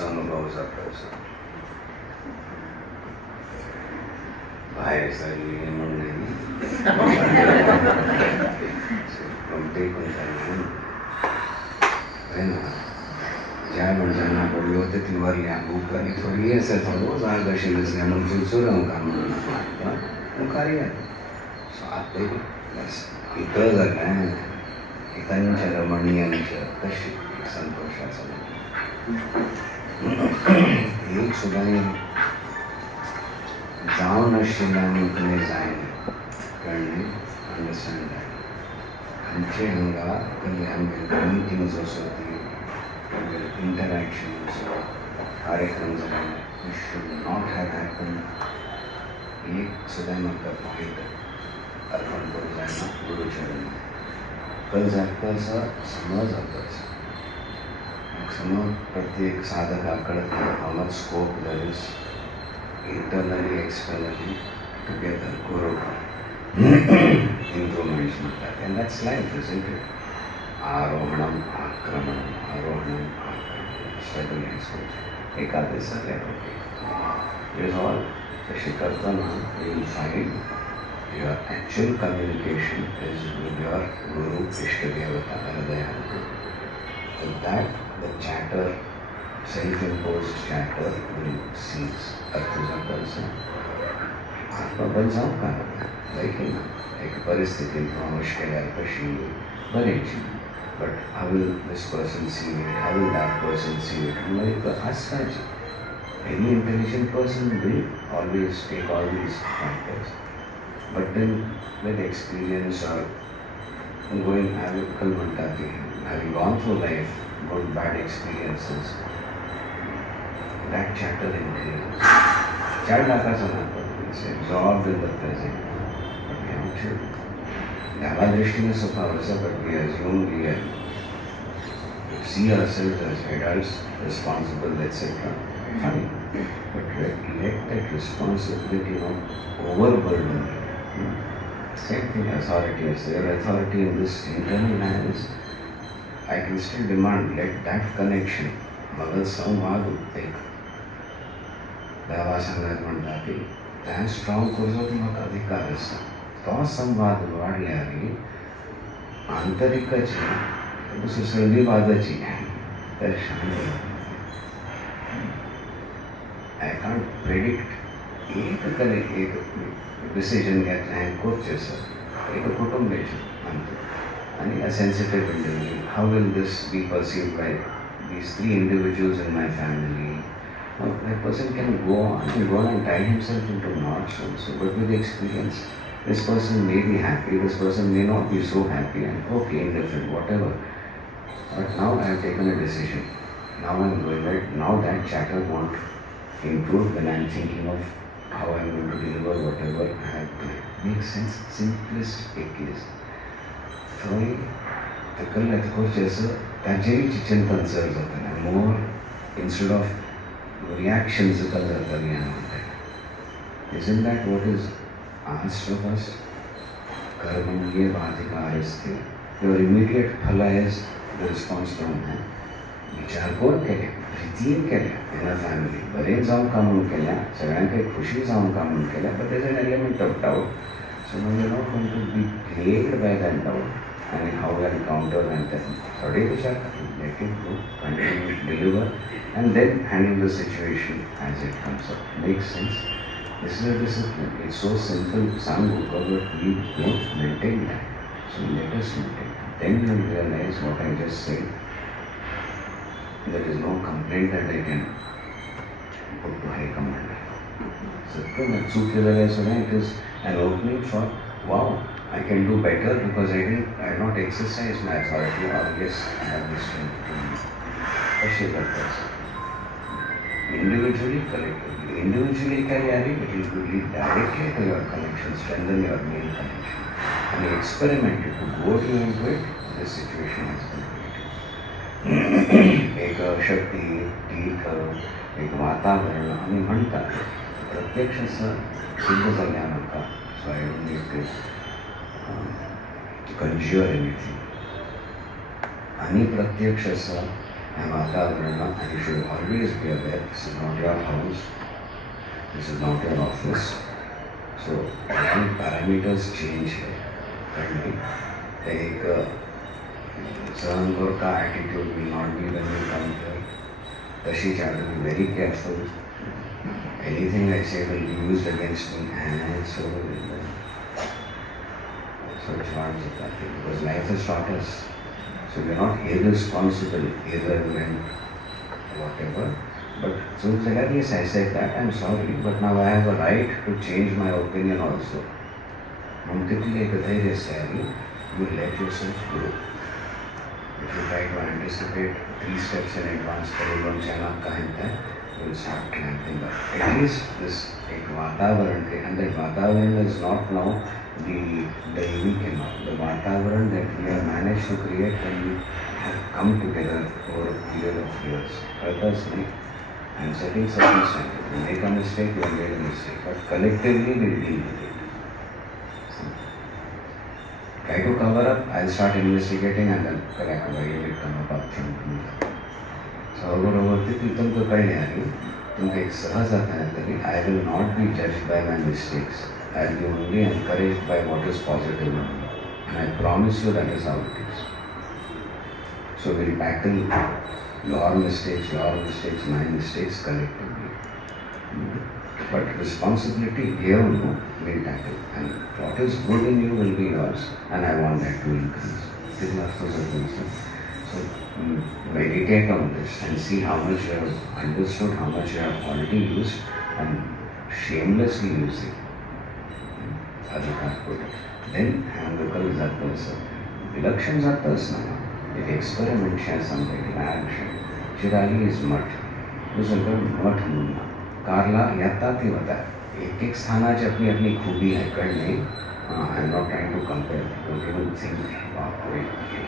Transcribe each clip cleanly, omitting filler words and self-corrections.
वेगळाच अनुभव जातो. बाहेर सगळी म्हणणे कोणते कोणत्या ज्या मनशांना बरी होते ती वरल्या भूक आणि थोडी असं थोडं जाग अशी नसल्या म्हणून चुरवून का म्हणून मुखारी आहे. सो आता बस इथं जर काय इतांच्या रमणीयांच्या कशी संतोषाचं एक सुद्धा जाऊन असलेला आणि इकडे जायला कळणे अंडरस्टँड आहे. आमचे हंगा कधी आमचे मीटिंग्स असो ती इंटरॅक्शन्स कार्यक्रम झाले we should not have happen. एक सुद्धा म्हाका भेट अर्पण करू जायना गुरुचरण कल जाता असं समज जाताच समज प्रत्येक साधकाकडे how much scope there is internally, externally, together, grow, improvements like that. And that's life, isn't it? Arohanam, akramanam, arohanam, akramanam, steadily and slowly. Ekadesa level. It is all, Tashi Kartana, you will find your actual communication is with your Guru, Ishtadevata, Anadayana. With that, the chatter, self-imposed chatter will cease. तुझा culture बदल जाऊ का देखील एक परिस्थिती मुश्किल कशी बरेची but how will this person see it, how will that person see it. like as such any intelligent person will always take all these factors, but then with experience or going having gone through life good bad experiences, that chatter increases. Child लाखाचा नातं is absorbed in the present. But we have to ह्या दृष्टीने स्वभावाचं, but we assume we see ourselves as adults, responsible, etc. Fine. But let that responsibility not overburden. Same thing, authority is there. Authority in this internal man is, I can still demand, let that connection, मगर संवाद उत्तेक देवा सांगत म्हणटा की त्या strong करचो म्हाका अधिकार आसा. तो संवाद वाडल्यार आंतरिकाची सुसंधिवादाची तर शांती. आय कांट प्रेडिक्ट एक डिसिजन घेतलें हांवें करचें सर एक कुटुंबाचें आनी a sensitive individual. How will this be perceived by these 3 individuals in my family? Now, that person can go on and tie himself into knots also, but with experience, this person may be happy, this person may not be so happy, and okay, indifferent, whatever. But now I have taken a decision. Now I am going right. Now that chatter won't improve when I am thinking of how I am going to deliver whatever I have planned. Makes sense? Simplest it is. So, the color coaches ताजेरी चिंतन चड जाता मोर instead of reactions जाता isn't that what is asked of us? कर्मण्ये वाधिकारस्ते. Your immediate phala is the response from him. विचार कोण केले प्रितीन केल्या in a family बरेच जाऊन का म्हणून केल्या सगळ्यांकडे खुशी जाऊन का म्हणून केल्या, but there's an element of doubt. So now you're not going to be plagued by that doubt. And how we encounter and then study the chapter, let it go, continue to deliver, and then handle the situation as it comes up. Makes sense? This is a discipline. It's so simple, some but we don't maintain that. So let us maintain that. Then you'll realize what I just said. There is no complaint that I can put to high command. So it is an opening for, wow, I can do better because I have not exercised my authority, or yes, I have this strength to achieve that. Individually, collectively. Individually, it will lead directly to your connection, strengthen your main connection. And you experiment to go into it, this situation has been created. एक शक्ती, तीर्थ, एक वातावरण आम्ही म्हणतात प्रत्यक्ष सिद्ध झाल्या नका. So I don't need to conjure anything. आणि प्रत्यक्ष and Vatavarana, and you should always be aware, this is not your house, this is not your office. So, different parameters change here. Take Sahanpur ka attitude will not be when you come here. Tashi have to be very careful. Anything I say will be used against me, and so it's not that thing, because life has taught us. So we are not irresponsible, irrelevant, whatever. But so yes, I said that, I'm sorry, but now I have a right to change my opinion also. You let yourself grow. If you try to anticipate 3 steps in advance, you will start clamping up. At least this Vatavaran, and that Vatavaran is not now the Daivika, the Vatavaran that we have managed to create when we have come together over a period of years. Others, I am setting certain standards. You make a mistake, you have made a mistake, but collectively we will deal with it. Try to cover up, I'll start investigating and then correct why you will come up front to me. So, I will not be judged by my mistakes. I will be only encouraged by what is positive in me. And I promise you that is how it is. So we will tackle your mistakes, my mistakes collectively. But responsibility here we will tackle. And what is good in you will be yours. And I want that to increase. So meditate on this and see how much you have understood, how much you have already used, and shamelessly use it. Then handle that person. Elections are personal. If experiment shares something, action. Chirali is mud. Mud munna. Karla yatta thi vata. एक स्थाना च अपनी अपनी खूबी है करने. I am not trying to compare. Because you don't think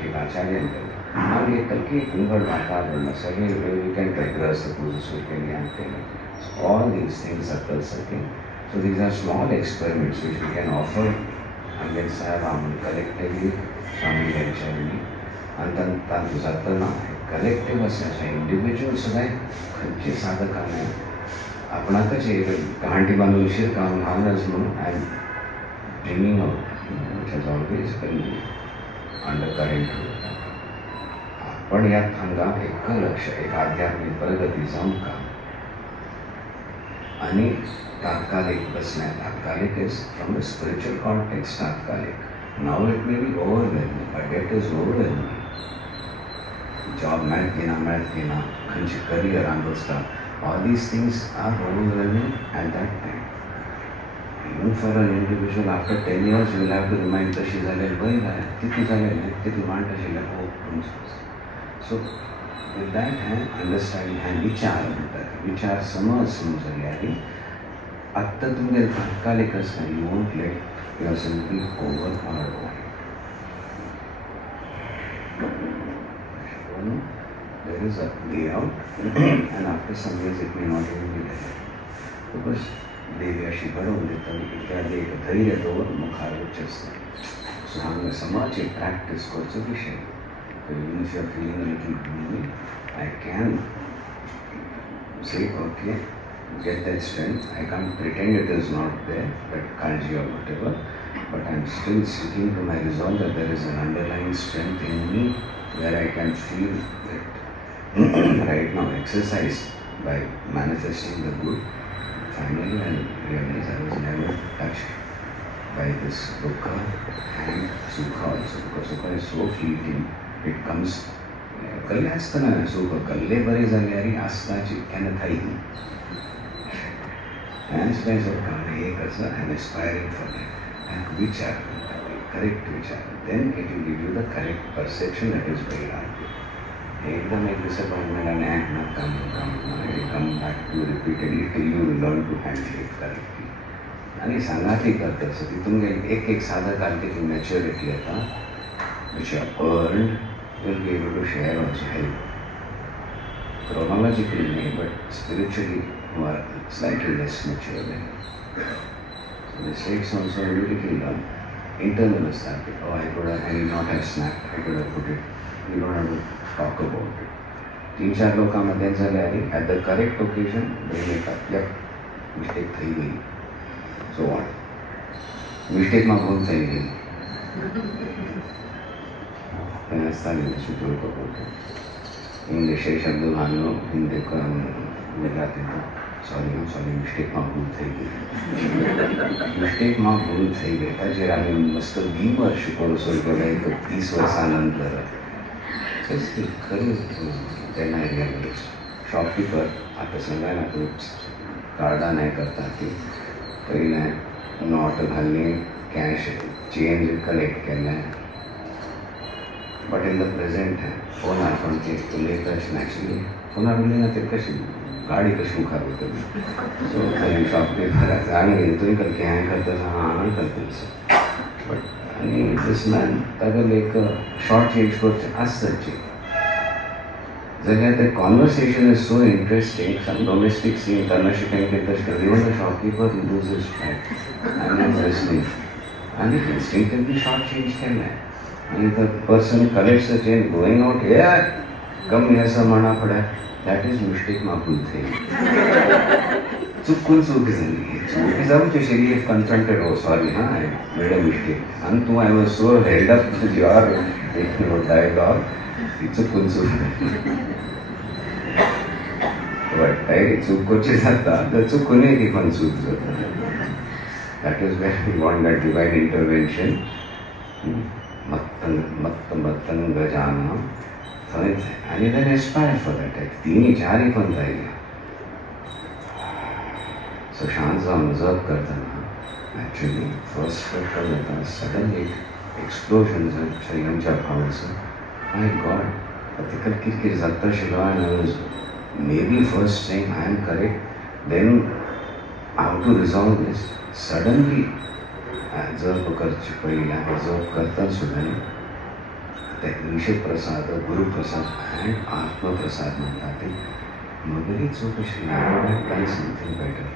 एक आचार्य now we can digress the process, we can anything. So all these things are pulsating. So these are small experiments which we can offer and then collectively, Swami Lecturely, and then Satana, collective as individual Sadai, Kanchi Sadakana, Apanaka, Kanti Manushir Kamanas, and bringing out, which has always been undercurrent. पण यात थांबा एक लक्ष एक आध्यात्मिक प्रगतीचा मुका आणि तात्कालिक बसण्या तात्कालिक is from the spiritual context तात्कालिक. Now it may be overwhelming, but it is overwhelming. Job math gina, career and stuff. All these things are overwhelming at that time. Even for an individual, after 10 years, you will have to remind that she is So, with that understanding and vichar samasumjayari, attatumgal tatkalikas, you won't let yourself be overpowered. There is a layout, and after some years it may not even be there. Because Devi Shibara Udita, Dhairya Dover Mukharachasna. So, Hanga Samachi practice course of Vishay. Even if you are feeling a little gloomy, I can say, okay, get that strength. I can't pretend it is not there, that kanji or whatever, but I am still sticking to my resolve that there is an underlying strength in me where I can feel that right now exercise by manifesting the good. Finally, I realized I was never touched by this dukkha and sukha also, because sukha is so fleeting. It comes, Kalyastana Sukha, Kalle Barizagari, Astachi, Kanathai. And so I said, I am aspiring for that. And vichar, correct vichar. Then it will give you the correct perception that is Vairagya. Ekdam ek disappointment and not come back to repeatedly till you learn to handle it correctly. And it's Sangati Karta, so Titunga ek sadha karti ki maturity which you have earned, will be able to share also help. Chronologically, but spiritually, you are slightly less mature than you. So mistakes also immediately learn. Internal is that, oh, I need not have snapped, I could have put it. You don't have to talk about it. 3-4 लोकांमध्ये झाले आणि at the correct occasion brain येतात, mistake થઈ ગઈ. So what મિસ્ટેકમાં ભૂલ થઈ ગઈ તેને સારી સૂત્રો કહો ઇંગ્લિશ શબ્દ ભાગનો હિન્દી ગુજરાતીમાં સોરી મિસ્ટેકમાં ભૂલ થઈ ગઈ. મિસ્ટેકમાં ભૂલ થઈ ગઈ આજે આને મસ્ત 20 વર્ષ કોર્સો કરે તો 30 વર્ષાનંતર खरी त्यांना एरिया शॉपकीपर आता सगळ्यांना तो कार्डा नाही करता की तरी नाही नोट घालणे कॅश चेंज कलेक्ट केलं बट इन द प्रेझेंट आहे फोन आपण ते लेटच नॅचरली पुन्हा बोलली ना ते कशी गाडी कशी उखार होतं सो तरी शॉपकीपर आणि तुम्ही करते हँग करतं हां करते बट आणि दिस मॅन तागल एक शॉर्ट चेंज करते असतंच जर that conversation is so interesting, some domestic scene करना शिकायचे तर even the shopkeeper loses track and is listening and it instinctively short change केला and the person collects the change going out yeah कम ऐसा म्हणा पड़ा that is mistake माफूल थे चुकून चुकी झाली चुकी जाऊन ते शरीर confronted हो sorry हाँ I made a mistake and I was so held up to your dialogue चुकून चुकी वाटतं चुकोची जातात तर चुकून की पण चूक जातात that is where we want that divine intervention मत्तन गजानन थंयच आणि देन एस्पायर फॉर दॅट तिनी चारही पण जाईल सो शांत जाऊन जप करताना ॲक्च्युली फर्स्ट स्टेप काय जाता सडन एक एक्सप्लोजन जर संयमच्या भावाचं माय गॉड तिकडे किरकिर जाता शिवाय आणि maybe first saying I am correct, then how to resolve this. Suddenly, जर पकडची पहिला जर करता सुद्धा त्या ईशे प्रसाद गुरुप्रसाद अँड आत्मप्रसाद म्हणतात ते मगरी चौकशी done something better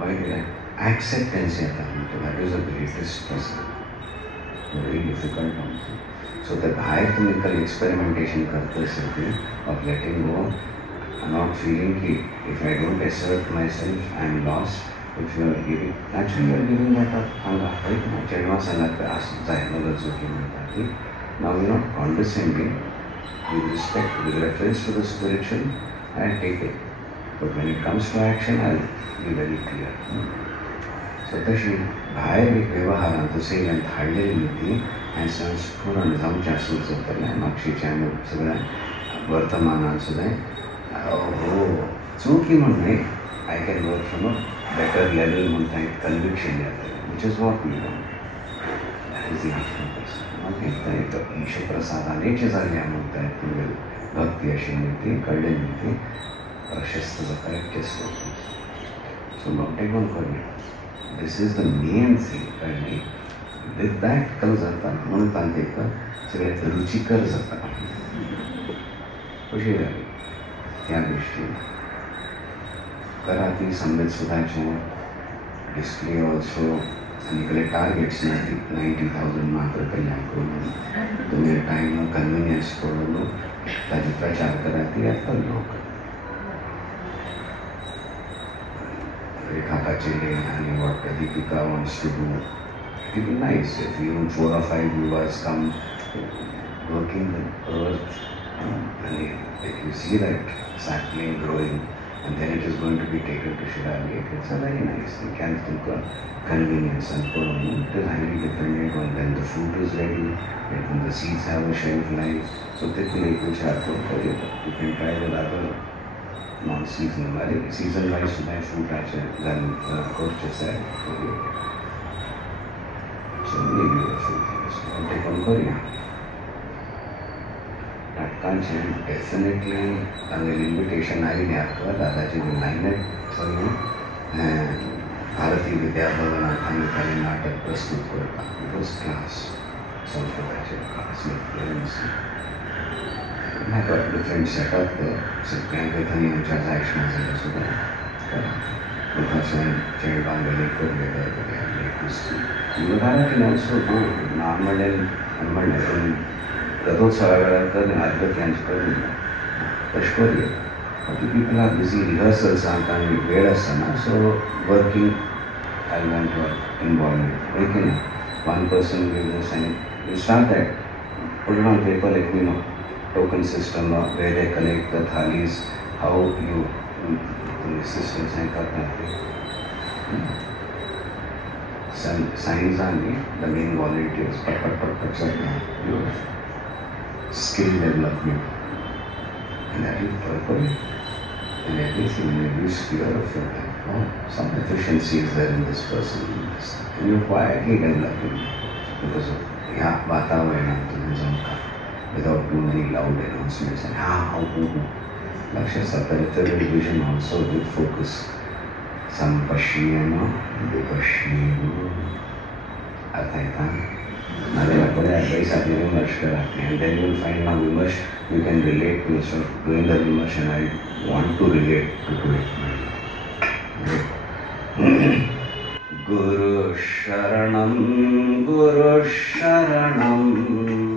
why do I acceptance येतात म्हणतो that is a greatest Prasad very difficult also so त्या बाहेर तुम्ही काही एक्सपेरिमेंटेशन करत असेल ते of letting go not feeling that if I don't assert myself, I am lost. If you are giving, actually you are giving that up. Right? Now you are not condescending. With respect, with reference to the spiritual, I will take it. But when it comes to action, I will be very clear. So तशी बाहेर एक व्यवहारात जसे हाडलेली नीती आणि संस्फुरण जाऊच्या सुचवतल्या मागशीच्या सगळ्या वर्तमानात सुद्धा हो चूकी म्हणणे I can work from a better level म्हणता येत कन्विक्शन येतं विच इज वॉट मी दॅट इज मग एक ईशप्रसादानेचे झाले म्हणता येत तुम्ही भक्ती अशी मिळते कळले मिळते प्रशस्त करेक्ट सो मग ते पण करूया this is the main thing कळणे विथ दॅट कल जातात म्हणतात ते सगळ्यात रुचिकर जातात कशी झाली त्या दृष्टीने करा ती संवेद सुधारच्या डिस्प्ले ऑल्सो आणि इकडे टार्गेट्स 90,000 मात्र कल्याण करून तुम्ही टाईम कन्व्हिनियन्स करून त्याची प्रचार करा ती आता लोक रेखा काचेले आणि what Deepika wants to do it be nice if even 4 or 5 viewers come working with earth and if you see that sapling growing and then it is going to be taken to Shira Lake, it's a very nice thing. Can think of convenience and it is highly dependent on when the fruit is ready, when the seeds have a shelf life. So that will make you can try with other non-seasonal. Season wise to buy fruit then purchase that. So maybe a few things. I'll take on Korea. नाटकांचे definitely an invitation आई ने आपका दादाजी ने लाइनेट for you भारतीय विद्याभवनात आम्ही काही नाटक प्रस्तुत करता फर्स्ट क्लास संस्कृताचे क्लास नाटक डिफरंट सेटअप सगळ्यांकडे धनी आमच्या जायशनाचं सुद्धा करा प्रोफेसर चेड बांगले करले उदाहरण की ऑल्सो गो नॉर्मल रथोत्सवावेळा कर आजकाल कॅन्स करून Kashkari. But you people are busy, rehearsals are coming, so working element or involvement. One person gives us and you start that, put it on paper, let me know. Token system where they collect the thalis, how you the systems and some signs are the main volunteers, your skill development. And that is purple in everything, in every sphere of your life. Oh, some efficiency is there in this person. And you quietly develop him because of without too many loud announcements and Lakshya peripheral vision also with focus. Some Pashyena, Vipashyena, Arthaita. Advice and then you will find now Vimash, you can relate to instead of doing the Vimash and I want to relate to it. Guru Sharanam, Guru Sharanam.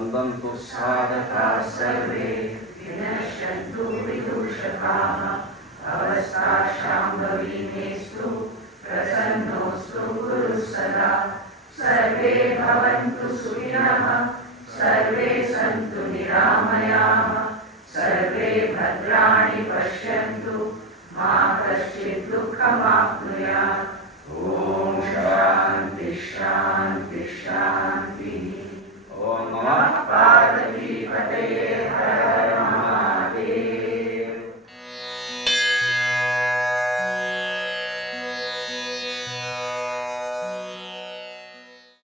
वन्दन्तु साधकाः सर्वे विनश्यन्तु विदूषकाः अवस्थाशाम्भवीमेस्तु प्रसन्नोऽस्तु गुरुः सदा सर्वे भवन्तु सुखिनः सर्वे सन्तु निरामयाः सर्वे भद्राणि पश्यन्तु मा कश्चित् दुःखमाप्नुयात्।